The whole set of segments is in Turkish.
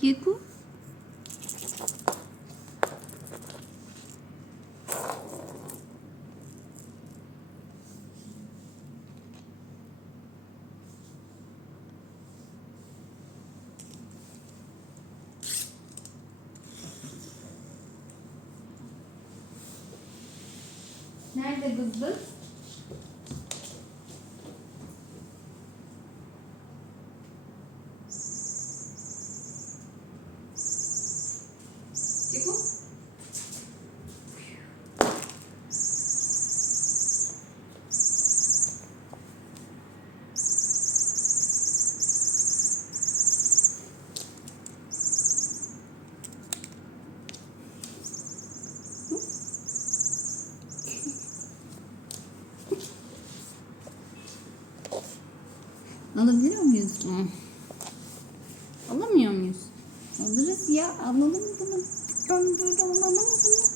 Ciku. Nerede kızdı? Ciku. Alabiliyor muyuz? Alamıyor muyuz? Alırız ya. Alalım bunu. Ben böyle alamam bunu.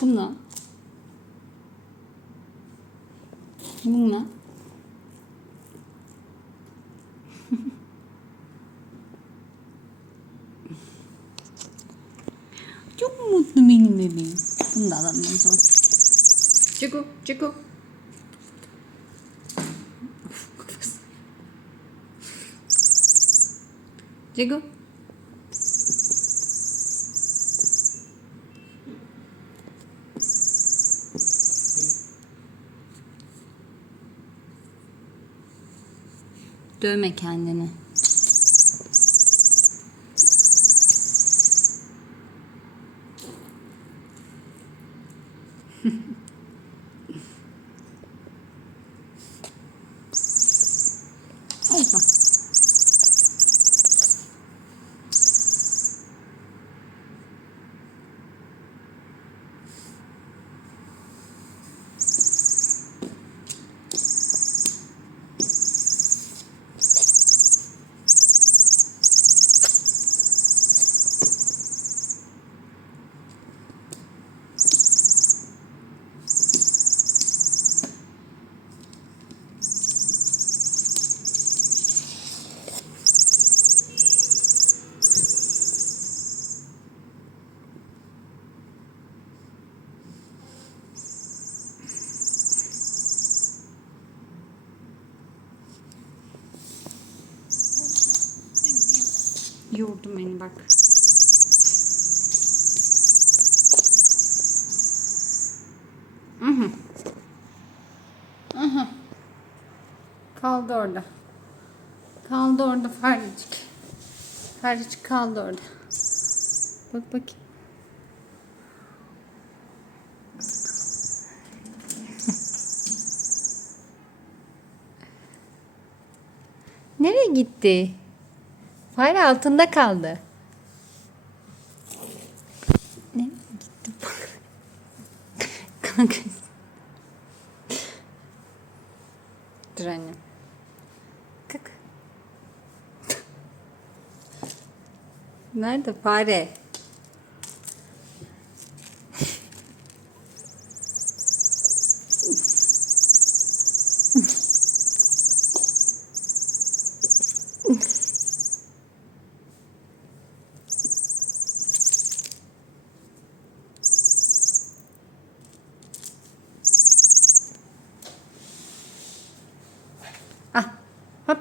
Bununla. Bununla. Çok mutlu benim bebeğim. Bunu da alalım o zaman. Ciku, Ciku. Ciku. Dövme kendini. Hoppa. Yordum beni bak. Aha. Aha. Kaldı orada. Kaldı orada farecik. Farecik kaldı orada. Bak bakayım. Nereye gitti? Fare altında kaldı. Nereye gitti? Kanka. Dur annem. Kalk. Nerede fare? Ah, hop.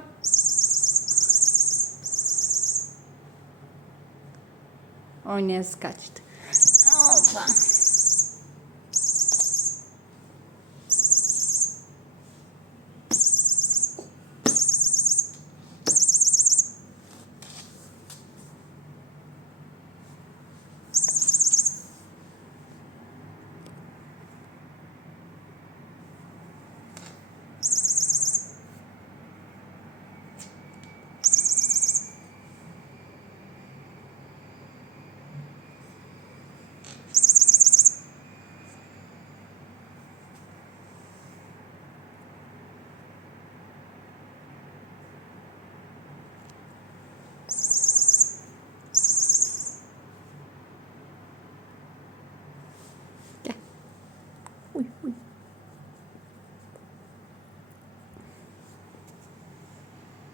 Oynayası kaçtı.